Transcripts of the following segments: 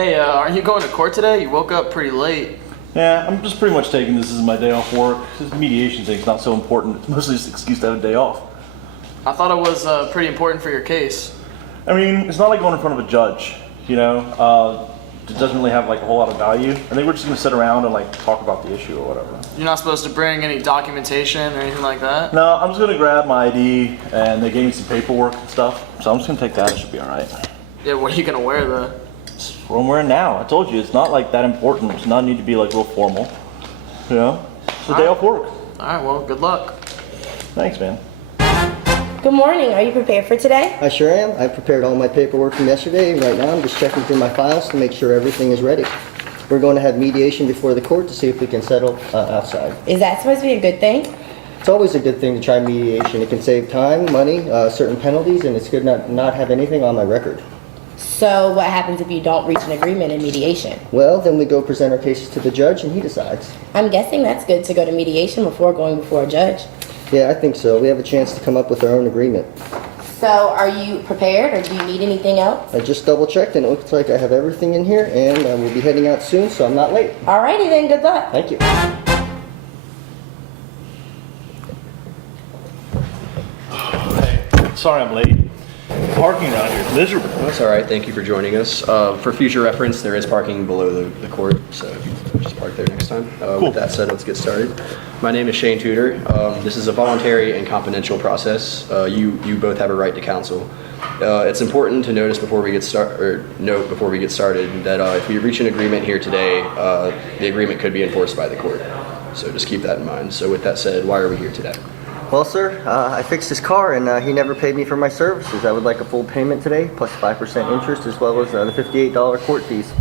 Hey, aren't you going to court today? You woke up pretty late. Yeah, I'm just pretty much taking this as my day off work. This mediation thing's not so important. It's mostly just an excuse to have a day off. I thought it was pretty important for your case. I mean, it's not like going in front of a judge, you know? It doesn't really have like a whole lot of value. I think we're just gonna sit around and like talk about the issue or whatever. You're not supposed to bring any documentation or anything like that? No, I'm just gonna grab my ID and they gave me some paperwork and stuff. So I'm just gonna take that, it should be all right. Yeah, what are you gonna wear though? It's what I'm wearing now. I told you, it's not like that important. It's not need to be like real formal, you know? It's a day off work. All right, well, good luck. Thanks, man. Good morning. Are you prepared for today? I sure am. I prepared all my paperwork from yesterday, and right now I'm just checking through my files to make sure everything is ready. We're going to have mediation before the court to see if we can settle outside. Is that supposed to be a good thing? It's always a good thing to try mediation. It can save time, money, certain penalties, and it's good not have anything on my record. So what happens if you don't reach an agreement in mediation? Well, then we go present our cases to the judge and he decides. I'm guessing that's good to go to mediation before going before a judge. Yeah, I think so. We have a chance to come up with our own agreement. So are you prepared or do you need anything else? I just double checked and it looks like I have everything in here, and we'll be heading out soon, so I'm not late. Alrighty then, good luck. Thank you. Hey, sorry I'm late. Parking around here is miserable. That's all right. Thank you for joining us. For future reference, there is parking below the court, so just park there next time. Cool. With that said, let's get started. My name is Shane Tudor. This is a voluntary and confidential process. You both have a right to counsel. It's important to note before we get started that if we reach an agreement here today, the agreement could be enforced by the court. So just keep that in mind. So with that said, why are we here today? Well, sir, I fixed his car and he never paid me for my services. I would like a full payment today, plus 5% interest, as well as the $58 court fees.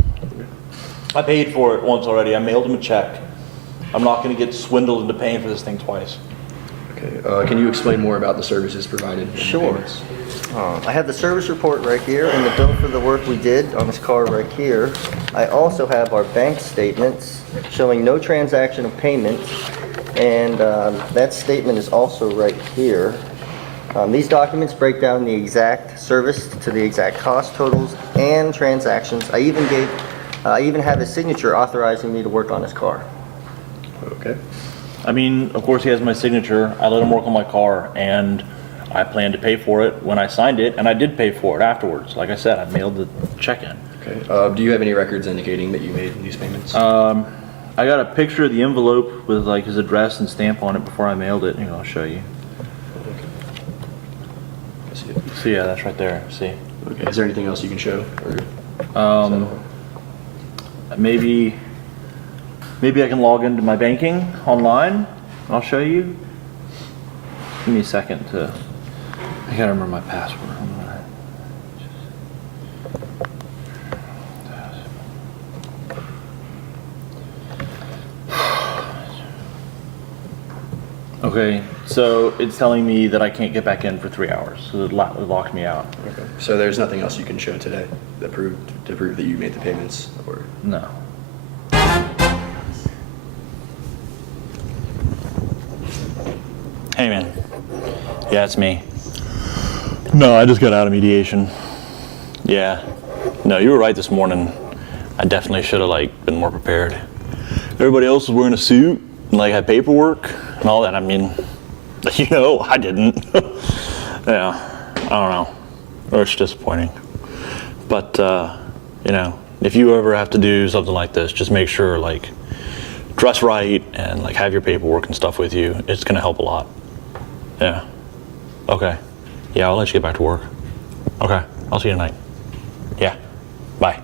I paid for it once already. I mailed him a check. I'm not going to get swindled into paying for this thing twice. Okay. Can you explain more about the services provided? and the Sure. payments? I have the service report right here and the bill for the work we did on this car right here. I also have our bank statements showing no transaction of payment, and that statement is also right here. These documents break down the exact service to the exact cost totals and transactions. I even have his signature authorizing me to work on his car. Okay. I mean, of course he has my signature. I let him work on my car and I planned to pay for it when I signed it, and I did pay for it afterwards. Like I said, I mailed the check in. Okay. Do you have any records indicating that you made these payments? I got a picture of the envelope with like his address and stamp on it before I mailed it. Here, I'll show you. I see it. So yeah, that's right there. See? Okay. Is there anything else you can show? Or Maybe I can log into my banking online. I'll show you. Give me a second to. I gotta remember my password. Okay, so it's telling me that I can't get back in for 3 hours, so it locked me out. Okay. So there's nothing else you can show today that prove that you made the payments, or No. Hey man. Yeah, it's me. No, I just got out of mediation. Yeah. No, you were right this morning. I definitely should have like been more prepared. Everybody else was wearing a suit and like had paperwork and all that. I mean, you know, I didn't. Yeah, I don't know. It's disappointing. But you know, if you ever have to do something like this, just make sure like dress right and like have your paperwork and stuff with you. It's gonna help a lot. Yeah. Okay. Yeah, I'll let you get back to work. Okay. I'll see you tonight. Yeah. Bye.